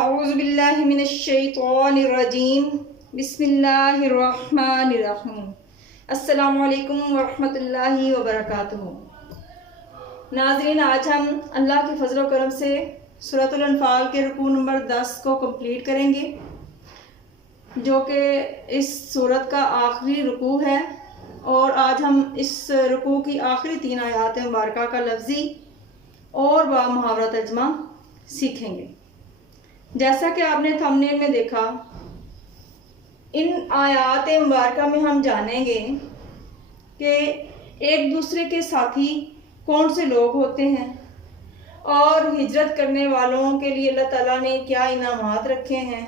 اعوذ باللہ من الشیطان الرجیم بسم اللہ الرحمن الرحیم السلام علیکم ورحمۃ اللہ وبرکاتہ۔ ناظرین، آج ہم اللہ کے فضل و کرم سے سورۃ الانفال کے رکوع نمبر 10 کو کمپلیٹ کریں گے، جو کہ اس سورت کا آخری رکوع ہے، اور آج ہم اس رکوع کی آخری 3 آیات مبارکہ کا لفظی اور با محاورہ ترجمہ سیکھیں گے۔ جیسا کہ آپ نے تھمبنیل میں دیکھا، ان آیات مبارکہ میں ہم جانیں گے کہ ایک دوسرے کے ساتھی کون سے لوگ ہوتے ہیں، اور ہجرت کرنے والوں کے لیے اللہ تعالیٰ نے کیا انعامات رکھے ہیں،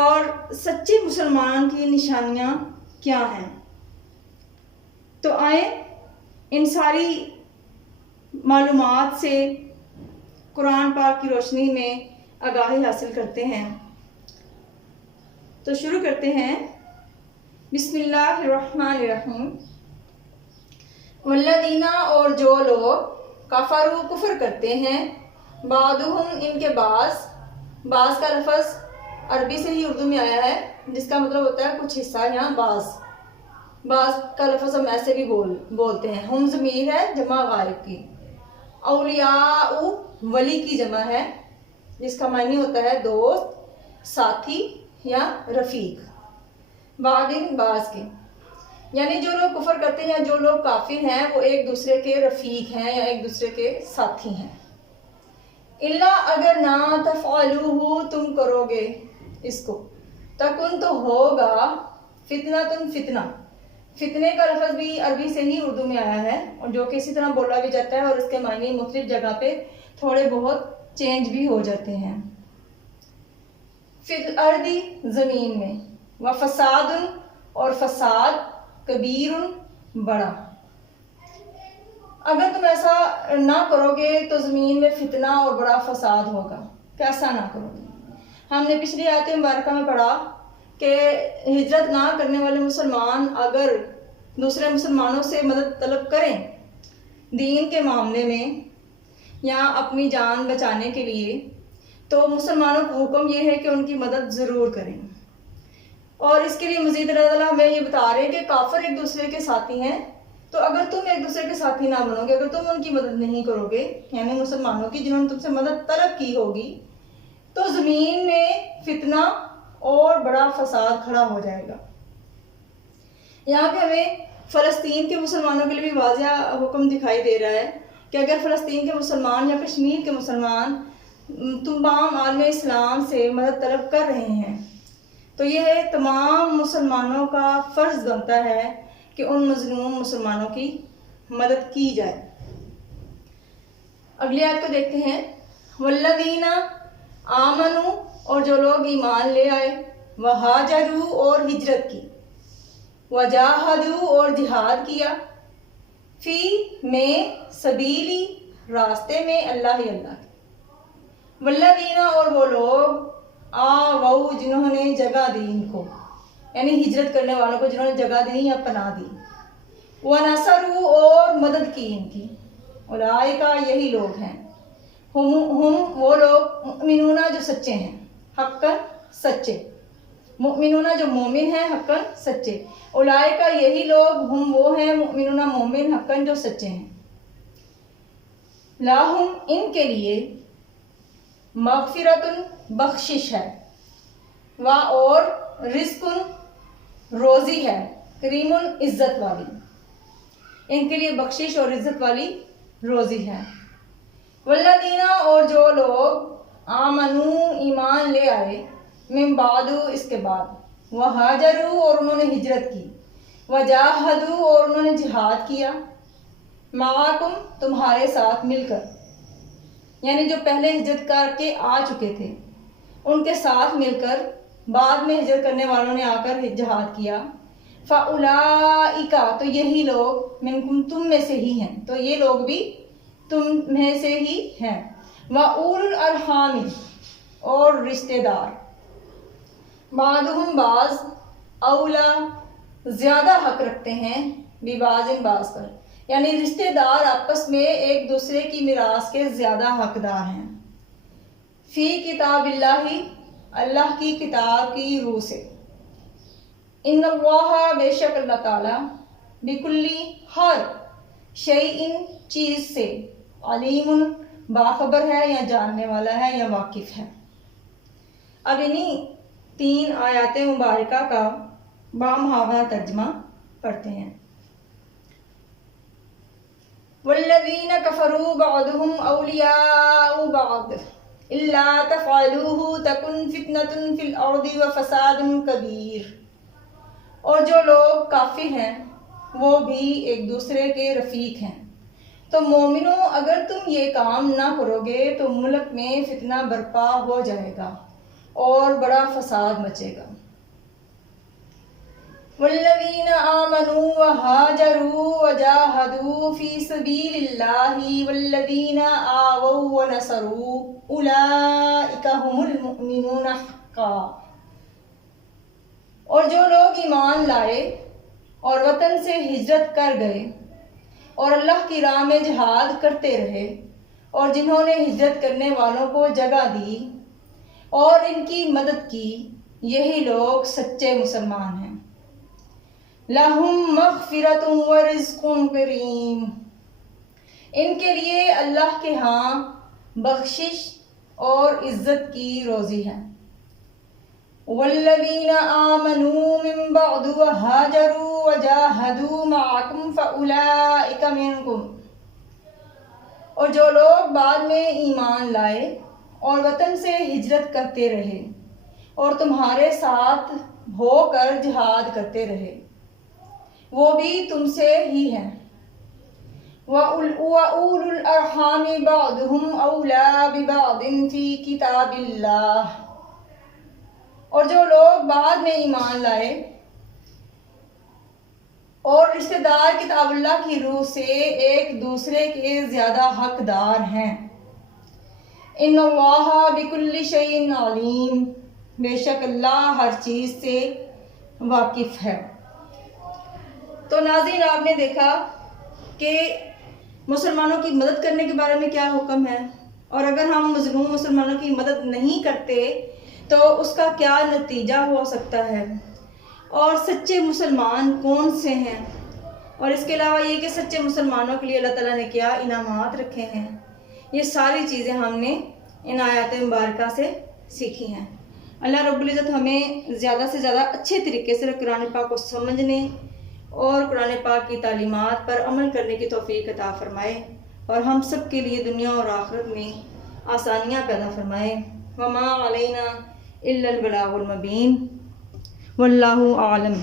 اور سچے مسلمان کی نشانیاں کیا ہیں۔ تو آئیں ان ساری معلومات سے قرآن پاک کی روشنی میں آگاہی حاصل کرتے ہیں۔ تو شروع کرتے ہیں۔ بسم اللہ الرحمن الرحیم۔ والذین، اور جو لوگ کفروا، کفر کرتے ہیں، بعضهم، ان کے بعض کا لفظ عربی سے ہی اردو میں آیا ہے، جس کا مطلب ہوتا ہے کچھ حصہ، یہاں بعض کا لفظ ہم ایسے بھی بولتے ہیں۔ ہم ضمیر ہے جمع غائب کی۔ اولیاء، ولی کی جمع ہے، جس کا معنی ہوتا ہے دوست، ساتھی یا رفیق، بعض کے، یعنی جو لوگ کفر کرتے ہیں، جو لوگ کافر ہیں، وہ ایک دوسرے کے رفیق ہیں یا ایک دوسرے کے ساتھی ہیں۔ الا، اگر نہ تفعلوہ، تم کرو گے اس کو، تکن، تو ہوگا، فتنہ، فتنے کا لفظ بھی عربی سے ہی اردو میں آیا ہے، اور جو کہ اسی طرح بولا بھی جاتا ہے، اور اس کے معنی مختلف جگہ پہ تھوڑے بہت چینج بھی ہو جاتے ہیں۔ فی الارض، زمین میں، وفساد، اور فساد، کبیر، بڑا۔ اگر تم ایسا نہ کرو گے تو زمین میں فتنہ اور بڑا فساد ہوگا۔ کیسا نہ کرو گے؟ ہم نے پچھلی آیت مبارکہ میں پڑھا کہ ہجرت نہ کرنے والے مسلمان اگر دوسرے مسلمانوں سے مدد طلب کریں دین کے معاملے میں یا اپنی جان بچانے کے لیے، تو مسلمانوں کو حکم یہ ہے کہ ان کی مدد ضرور کریں۔ اور اس کے لیے مزید اللہ تعالیٰ ہمیں یہ بتا رہے ہیں کہ کافر ایک دوسرے کے ساتھی ہیں، تو اگر تم ایک دوسرے کے ساتھی نہ بنو گے، اگر تم ان کی مدد نہیں کرو گے، یعنی مسلمانوں کی جنہوں نے تم سے مدد طلب کی ہوگی، تو زمین میں فتنہ اور بڑا فساد کھڑا ہو جائے گا۔ یہاں پہ ہمیں فلسطین کے مسلمانوں کے لیے بھی واضح حکم دکھائی دے رہا ہے کہ اگر فلسطین کے مسلمان یا کشمیر کے مسلمان تمام عالم اسلام سے مدد طلب کر رہے ہیں، تو یہ تمام مسلمانوں کا فرض بنتا ہے کہ ان مظلوم مسلمانوں کی مدد کی جائے۔ اگلی آیت کو دیکھتے ہیں۔ والذین آمنوا، اور جو لوگ ایمان لے آئے، وہاجروا، اور ہجرت کی، وجاہدوا، اور جہاد کیا، فی، میں، سبیلی، راستے میں، اللہ ہی اللہ کے۔ والذین، اور وہ لوگ آووا، جنہوں نے جگہ دی ان کو، یعنی ہجرت کرنے والوں کو جنہوں نے جگہ دی یا پناہ دی، ونصروا، اور مدد کی ان کی، اولئک، یہی لوگ ہیں، ہم وہ لوگ، مؤمنون، جو سچے ہیں، حقاً سچے، مؤمنون، جو مومن ہیں، حقاً سچے، اولئک، یہی لوگ، ہم وہ ہیں، مؤمنون، مومن، حقاً جو سچے ہیں، لاہم، ان کے لیے، مغفرۃ، بخشش ہے، اور رزق، روزی ہے، کریم، عزت والی، ان کے لیے بخشش اور عزت والی روزی ہے۔ والذین، اور جو لوگ آمنوا، ایمان لے آئے، من بعد، اس کے بعد، وہاجروا، اور انہوں نے ہجرت کی، وجاہدوا، اور انہوں نے جہاد کیا، معکم، تمہارے ساتھ مل کر، یعنی جو پہلے ہجرت کر کے آ چکے تھے ان کے ساتھ مل کر بعد میں ہجرت کرنے والوں نے آ کر جہاد کیا، فَأُولَئِكَ، تو یہی لوگ، منکم، تم میں سے ہی ہیں، تو یہ لوگ بھی تم میں سے ہی ہیں، وَأُولُو الْأَرْحَامِ، اور رشتہ دار، بعضهم، بعض، اولا، زیادہ حق رکھتے ہیں، ببعض، بعض پر، یعنی رشتہ دار آپس میں ایک دوسرے کی میراث کے زیادہ حقدار ہیں۔ فی کتاب اللہ، اللہ کی کتاب کی روح سے، ان اللہ بے شک اللہ تعالیٰ، بکلی ہر شیء چیز سے، علیم باخبر ہے یا جاننے والا ہے یا واقف ہے۔ اب انہی 3 آیات مبارکہ کا بامحاورہ ترجمہ پڑھتے ہیں۔ والذین کفروا بعضهم اولیاء بعض الا تفعلوه تکن فتنۃ فی الارض وفساد کبیر۔ اور جو لوگ کافر ہیں وہ بھی ایک دوسرے کے رفیق ہیں، تو مومنوں اگر تم یہ کام نہ کرو گے تو ملک میں فتنہ برپا ہو جائے گا اور بڑا فساد مچے گا۔ والذین آمنوا وہاجروا وجاہدوا فی سبیل اللہ والذین آووا ونصروا اولئک ھم المؤمنون حقا۔ اور جو لوگ ایمان لائے اور وطن سے ہجرت کر گئے اور اللہ کی راہ میں جہاد کرتے رہے، اور جنہوں نے ہجرت کرنے والوں کو جگہ دی اور ان کی مدد کی، یہی لوگ سچے مسلمان ہیں۔ لَهُم مَغْفِرَةٌ وَرِزْقٌ کریم، ان کے لیے اللہ کے ہاں بخشش اور عزت کی روزی ہے۔ والذین آمنوا من بعد وہاجروا وجاہدوا معکم فاولئک منکم۔ اور جو لوگ بعد میں ایمان لائے اور وطن سے ہجرت کرتے رہے اور تمہارے ساتھ ہو کر جہاد کرتے رہے، وہ بھی تم سے ہی ہیں۔ وَأُولُو الْأَرْحَامِ بَعْضُهُمْ أَوْلَىٰ بِبَعْضٍ فِي كِتَابِ اللَّهِ۔ اور جو لوگ بعد میں ایمان لائے اور رشتہ دار کتاب اللہ کی روح سے ایک دوسرے کے زیادہ حقدار ہیں۔ ان اللہ بکل شیء علیم، بے شک اللہ ہر چیز سے واقف ہے۔ تو ناظرین، آپ نے دیکھا کہ مسلمانوں کی مدد کرنے کے بارے میں کیا حکم ہے، اور اگر ہم مظلوم مسلمانوں کی مدد نہیں کرتے تو اس کا کیا نتیجہ ہو سکتا ہے، اور سچے مسلمان کون سے ہیں، اور اس کے علاوہ یہ کہ سچے مسلمانوں کے لیے اللہ تعالیٰ نے کیا انعامات رکھے ہیں۔ یہ ساری چیزیں ہم نے ان آیات مبارکہ سے سیکھی ہیں۔ اللہ رب العزت ہمیں زیادہ سے زیادہ اچھے طریقے سے قرآن پاک کو سمجھنے اور قرآن پاک کی تعلیمات پر عمل کرنے کی توفیق عطا فرمائے، اور ہم سب کے لیے دنیا اور آخرت میں آسانیاں پیدا فرمائے۔ وما علینا الا البلاغ المبین، واللہ اعلم۔